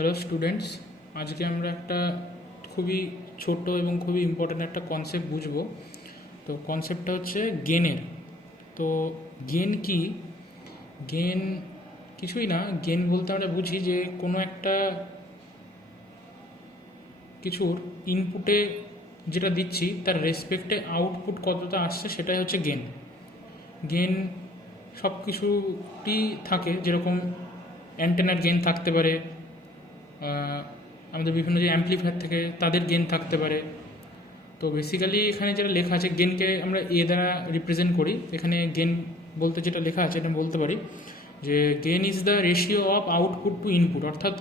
Hello students, আজকে আমরা একটা খুবই ছোট এবং খুবই ইম্পর্ট্যান্ট একটা কনসেপ্ট বুঝবো। তো কনসেপ্টটা হচ্ছে গেনের। তো গেন কি? গেন কিছুই না। গেন বলতে আমরা বুঝি যে কোনো একটা কিছুর ইনপুটে যেটা দিচ্ছি তার রেসপেক্টে আউটপুট কতটা আসছে সেটাই হচ্ছে গেন। গেন সব কিছুটি থাকে, যেরকম অ্যান্টেনার গেন থাকতে পারে, আমাদের বিভিন্ন যে অ্যাম্পলিফায়ার থেকে তাদের গেন থাকতে পারে। তো বেসিক্যালি এখানে যেটা লেখা আছে, গেনকে আমরা এ দ্বারা রিপ্রেজেন্ট করি। এখানে গেন বলতে যেটা লেখা আছে এটা বলতে পারি যে gain is the ratio of output to input, অর্থাৎ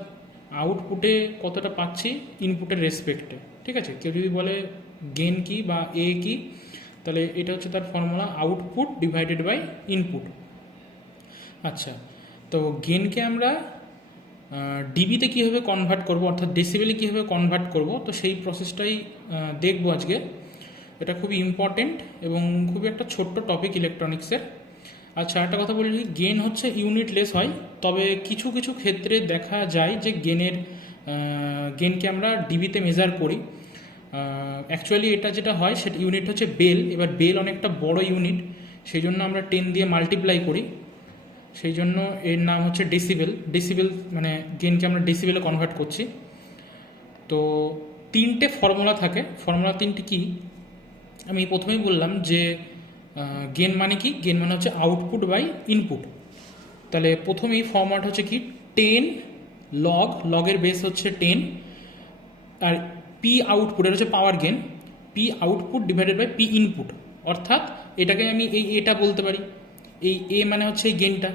আউটপুটে কতটা পাচ্ছি ইনপুটের রেসপেক্টে। ঠিক আছে, কেউ যদি বলে গেন কি বা এ কি, তাহলে এটা হচ্ছে তার formula, output divided by input. আচ্ছা, তো গেনকে আমরা ডিবিতে কীভাবে কনভার্ট করব, অর্থাৎ ডেসিবেলে কীভাবে কনভার্ট করব, তো সেই প্রসেসটাই দেখবো আজকে। এটা খুবই ইম্পর্টেন্ট এবং খুবই একটা ছোট্ট টপিক ইলেকট্রনিক্সের। আচ্ছা, একটা কথা বলি, গেন হচ্ছে ইউনিটলেস হয়, তবে কিছু কিছু ক্ষেত্রে দেখা যায় যে গেনকে আমরা ডিবিতে মেজার করি। অ্যাকচুয়ালি এটা যেটা হয় সেটা ইউনিট হচ্ছে বেল। এবার বেল অনেকটা বড় ইউনিট, সেই জন্য আমরা 10 দিয়ে মাল্টিপ্লাই করি, সেই জন্য এর নাম হচ্ছে ডেসিবেল। ডেসিবেল মানে গেনকে আমরা ডেসিবেলে কনভার্ট করছি। তো তিনটে ফর্মুলা থাকে। ফর্মুলা তিনটে কি? আমি প্রথমেই বললাম যে গেন মানে কি? গেন মানে হচ্ছে আউটপুট বাই ইনপুট। তাহলে প্রথমেই ফর্মুলাটা হচ্ছে কি, 10 লগ, লগের বেস হচ্ছে 10, আর পি আউটপুট, এটা হচ্ছে power gain, P output divided by P input. অর্থাৎ এটাকে আমি এটা বলতে পারি, এই এ মানে হচ্ছে এই গেনটা।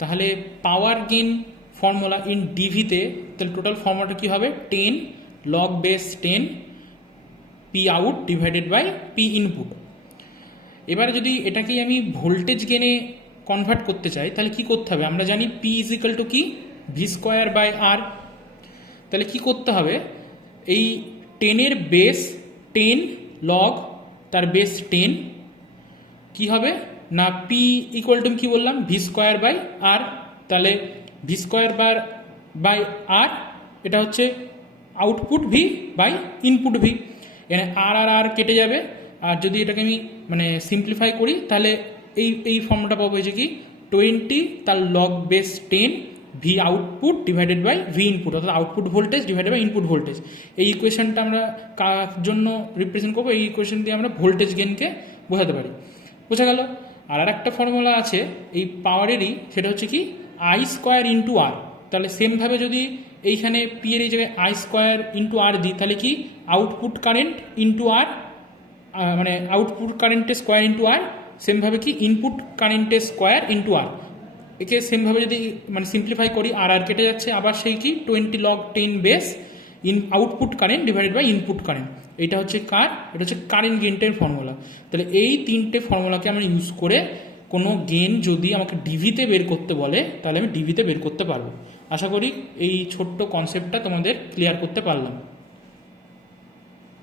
তাহলে পাওয়ার গেন ফর্মুলা ইন ডিভিতে, তাহলে টোটাল ফর্মুলাটা কী হবে? 10 log base 10 P out divided by P input. এবারে যদি এটাকেই আমি ভোল্টেজ গেনে কনভার্ট করতে চাই, তাহলে কি করতে হবে? আমরা জানি পি ইজ ইকাল টু কি, ভি স্কোয়ার বাই আর। তাহলে কি করতে হবে? এই 10-এর বেস 10 লগ তার বেস 10 কি হবে না, পি ইকুয়াল টু কি বললাম, ভি স্কোয়ার বাই আর। তাহলে ভি স্কোয়ার বাই আর, এটা হচ্ছে output V by input V. এখানে আর আর আর কেটে যাবে, আর যদি এটাকে আমি মানে সিম্পলিফাই করি, তাহলে এই ফর্মটা পাবো যে কি, 20 তার log base 10 V output divided by V input, অর্থাৎ output voltage divided by input voltage. এই ইকুয়েশনটা আমরা কার জন্য রিপ্রেজেন্ট করবো? এই ইকুয়েশন দিয়ে আমরা ভোল্টেজ গেনকে বোঝাতে পারি। বোঝা গেল? আর একটা ফর্মুলা আছে এই পাওয়ারেরই, সেটা হচ্ছে কি, আই স্কোয়ার ইন্টু আর। তাহলে সেমভাবে যদি এইখানে পি এর এই জায়গায় আই স্কোয়ার ইন্টু আর দিই, তাহলে কি, আউটপুট কারেন্ট ইন্টু আর, মানে আউটপুট কারেন্টের স্কোয়ার ইন্টু আর, সেমভাবে কি ইনপুট কারেন্টের স্কোয়ার ইন্টু আর। একে সেমভাবে যদি মানে সিম্পলিফাই করি, আর আর কেটে যাচ্ছে, আবার সেই কি 20 log 10 base output current divided by input current. এটা হচ্ছে কার? এটা হচ্ছে কারেন্ট গেনটের ফর্মুলা। তাহলে এই তিনটে ফর্মুলাকে আমরা ইউজ করে কোনো গেন যদি আমাকে ডিভিতে বের করতে বলে, তাহলে আমি ডিভিতে বের করতে পারবো। আশা করি এই ছোট্ট কনসেপ্টটা তোমাদের ক্লিয়ার করতে পারলাম।